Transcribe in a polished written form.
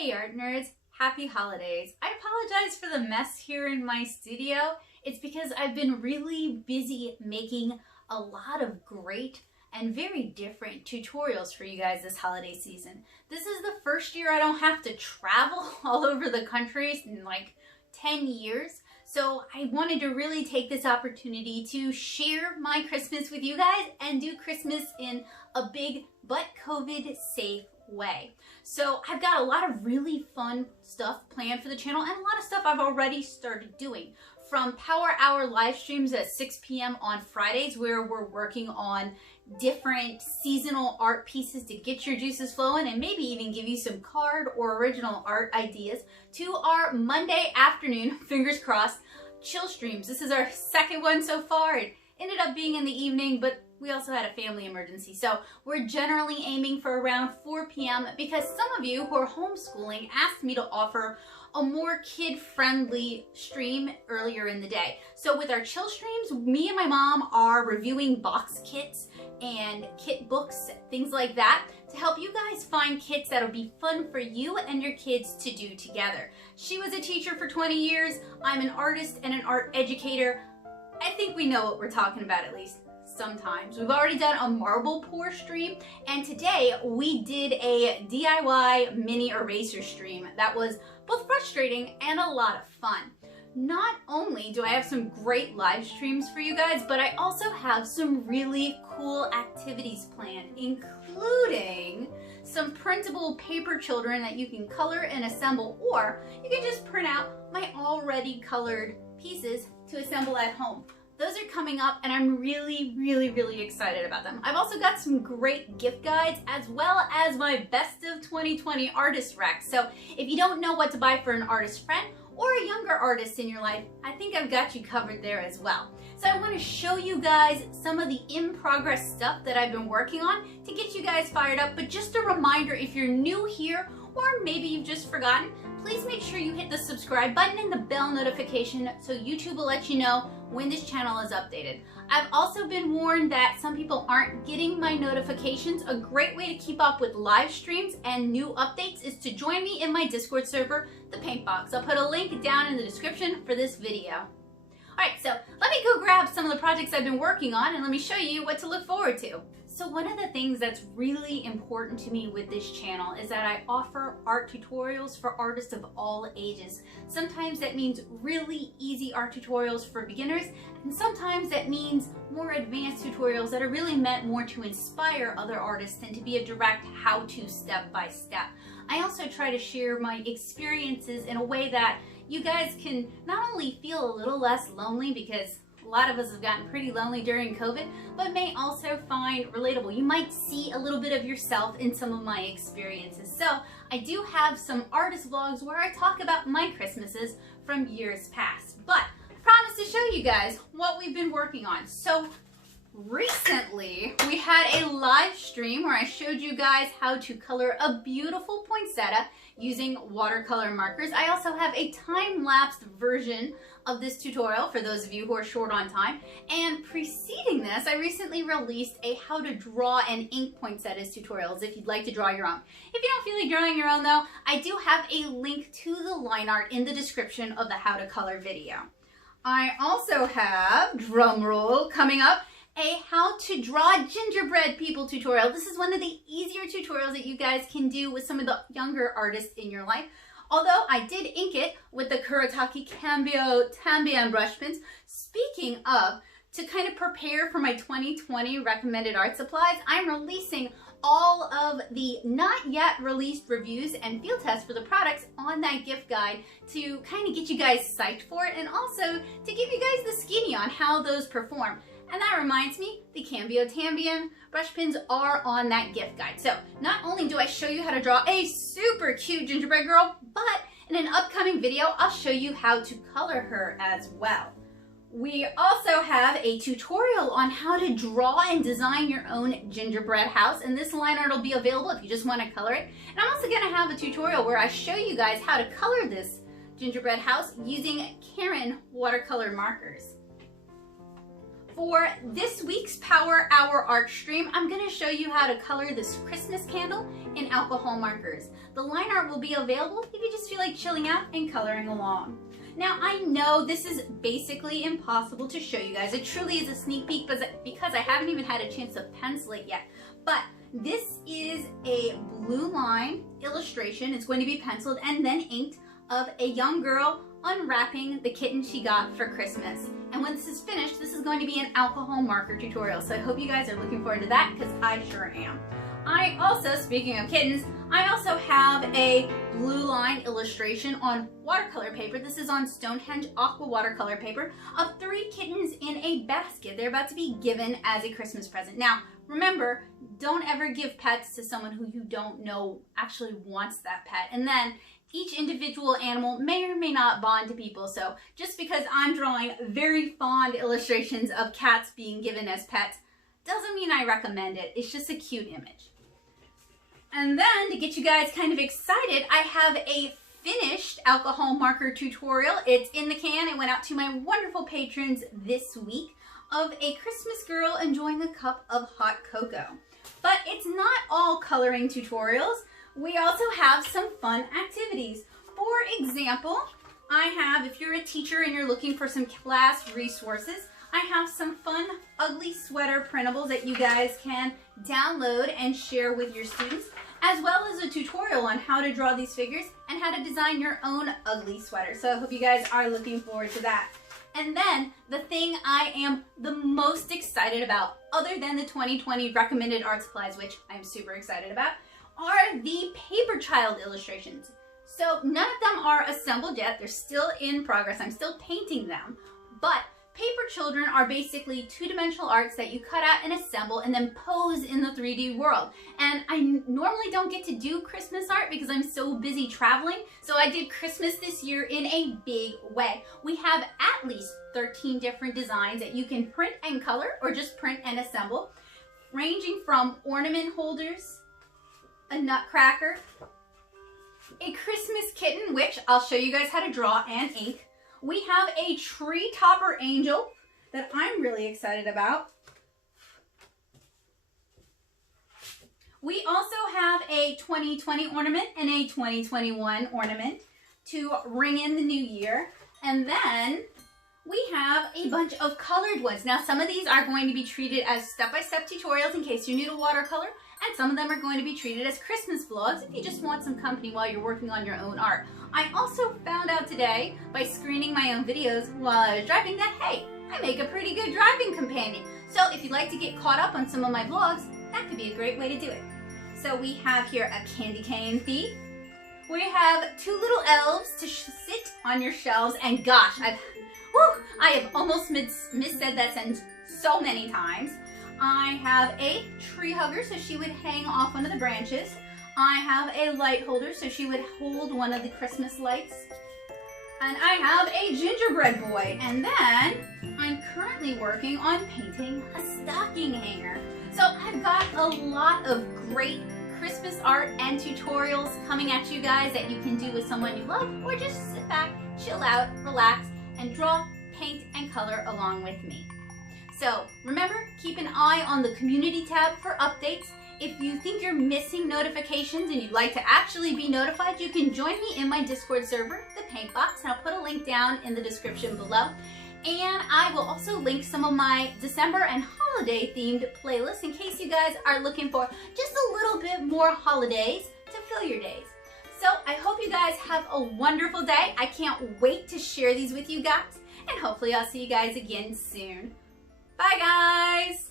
Hey art nerds, happy holidays. I apologize for the mess here in my studio. It's because I've been really busy making a lot of great and very different tutorials for you guys this holiday season. This is the first year I don't have to travel all over the country in like 10 years. So I wanted to really take this opportunity to share my Christmas with you guys and do Christmas in a big but COVID safe way. So I've got a lot of really fun stuff planned for the channel and a lot of stuff I've already started doing. From Power Hour live streams at 6 p.m. on Fridays where we're working on different seasonal art pieces to get your juices flowing and maybe even give you some card or original art ideas, to our Monday afternoon, fingers crossed, chill streams. This is our second one so far. It ended up being in the evening, but we also had a family emergency. So we're generally aiming for around 4 p.m. because some of you who are homeschooling asked me to offer a more kid-friendly stream earlier in the day. So with our chill streams, me and my mom are reviewing box kits and kit books, things like that, to help you guys find kits that'll be fun for you and your kids to do together. She was a teacher for 20 years. I'm an artist and an art educator. I think we know what we're talking about, at least sometimes. We've already done a marble pour stream, and today we did a DIY mini eraser stream that was both frustrating and a lot of fun. Not only do I have some great live streams for you guys, but I also have some really cool activities planned, including some printable paper children that you can color and assemble, or you can just print out my already colored pieces to assemble at home. Those are coming up and I'm really excited about them. I've also got some great gift guides as well as my best of 2020 artist rack. So if you don't know what to buy for an artist friend or a younger artist in your life, I think I've got you covered there as well. So I want to show you guys some of the in progress stuff that I've been working on to get you guys fired up. But just a reminder, if you're new here or maybe you've just forgotten, please make sure you hit the subscribe button and the bell notification so YouTube will let you know when this channel is updated. I've also been warned that some people aren't getting my notifications. A great way to keep up with live streams and new updates is to join me in my Discord server, The Paintbox. I'll put a link down in the description for this video. Alright, so let me go grab some of the projects I've been working on and let me show you what to look forward to. So one of the things that's really important to me with this channel is that I offer art tutorials for artists of all ages. Sometimes that means really easy art tutorials for beginners, and sometimes that means more advanced tutorials that are really meant more to inspire other artists than to be a direct how-to step-by-step. I also try to share my experiences in a way that you guys can not only feel a little less lonely, because a lot of us have gotten pretty lonely during COVID, but may also find relatable. You might see a little bit of yourself in some of my experiences. So I do have some artist vlogs where I talk about my Christmases from years past, but I promise to show you guys what we've been working on. So recently we had a live stream where I showed you guys how to color a beautiful poinsettia using watercolor markers. I also have a time-lapsed version of this tutorial for those of you who are short on time. And preceding this, I recently released a how to draw and ink poinsettias tutorials if you'd like to draw your own. If you don't feel like drawing your own though, I do have a link to the line art in the description of the how to color video. I also have, drumroll, coming up, a how to draw gingerbread people tutorial. This is one of the easier tutorials that you guys can do with some of the younger artists in your life. Although I did ink it with the Kuretake Cambio Tambien brush pens. Speaking of, to kind of prepare for my 2020 recommended art supplies, I'm releasing all of the not yet released reviews and field tests for the products on that gift guide to kind of get you guys psyched for it and also to give you guys the skinny on how those perform. And that reminds me, the Cambio Tambien brush pens are on that gift guide. So not only do I show you how to draw a super cute gingerbread girl, but in an upcoming video, I'll show you how to color her as well. We also have a tutorial on how to draw and design your own gingerbread house, and this line art will be available if you just want to color it. And I'm also going to have a tutorial where I show you guys how to color this gingerbread house using Karen watercolor markers. For this week's Power Hour art stream, I'm going to show you how to color this Christmas candle in alcohol markers. The line art will be available if you just feel like chilling out and coloring along. Now, I know this is basically impossible to show you guys. It truly is a sneak peek because I haven't even had a chance to pencil it yet. But this is a blue line illustration. It's going to be penciled and then inked of a young girl unwrapping the kitten she got for Christmas. And when this is finished, this is going to be an alcohol marker tutorial. So I hope you guys are looking forward to that because I sure am. I also, speaking of kittens, I also have a blue line illustration on watercolor paper. This is on Stonehenge Aqua watercolor paper of 3 kittens in a basket. They're about to be given as a Christmas present. Now, remember, don't ever give pets to someone who you don't know actually wants that pet. And then each individual animal may or may not bond to people. So just because I'm drawing very fond illustrations of cats being given as pets doesn't mean I recommend it. It's just a cute image. And then to get you guys kind of excited, I have a finished alcohol marker tutorial. It's in the can. It went out to my wonderful patrons this week of a Christmas girl enjoying a cup of hot cocoa. But it's not all coloring tutorials. We also have some fun activities. For example, I have, if you're a teacher and you're looking for some class resources, I have some fun ugly sweater printables that you guys can download and share with your students, as well as a tutorial on how to draw these figures and how to design your own ugly sweater. So I hope you guys are looking forward to that. And then the thing I am the most excited about, other than the 2020 recommended art supplies, which I'm super excited about, are the paper child illustrations. So none of them are assembled yet. They're still in progress. I'm still painting them, but paper children are basically 2-dimensional arts that you cut out and assemble and then pose in the 3D world. And I normally don't get to do Christmas art because I'm so busy traveling, so I did Christmas this year in a big way. We have at least 13 different designs that you can print and color or just print and assemble, ranging from ornament holders, a nutcracker, a Christmas kitten, which I'll show you guys how to draw and ink. We have a tree topper angel that I'm really excited about. We also have a 2020 ornament and a 2021 ornament to ring in the new year. And then we have a bunch of colored ones. Now, some of these are going to be treated as step-by-step tutorials in case you're new to watercolor, and some of them are going to be treated as Christmas vlogs if you just want some company while you're working on your own art. I also found out today by screening my own videos while I was driving that, hey, I make a pretty good driving companion. So if you'd like to get caught up on some of my vlogs, that could be a great way to do it. So we have here a candy cane thief. We have 2 little elves to sit on your shelves, and gosh, I have almost missaid that sentence so many times. I have a tree hugger, so she would hang off one of the branches. I have a light holder, so she would hold one of the Christmas lights. And I have a gingerbread boy. And then I'm currently working on painting a stocking hanger. So I've got a lot of great Christmas art and tutorials coming at you guys that you can do with someone you love, or just sit back, chill out, relax, and draw, paint, and color along with me. So remember, keep an eye on the community tab for updates. If you think you're missing notifications and you'd like to actually be notified, you can join me in my Discord server, the Paint Box, and I'll put a link down in the description below. And I will also link some of my December and holiday themed playlists in case you guys are looking for just a little bit more holidays to fill your days. So I hope you guys have a wonderful day. I can't wait to share these with you guys, and hopefully I'll see you guys again soon. Bye guys!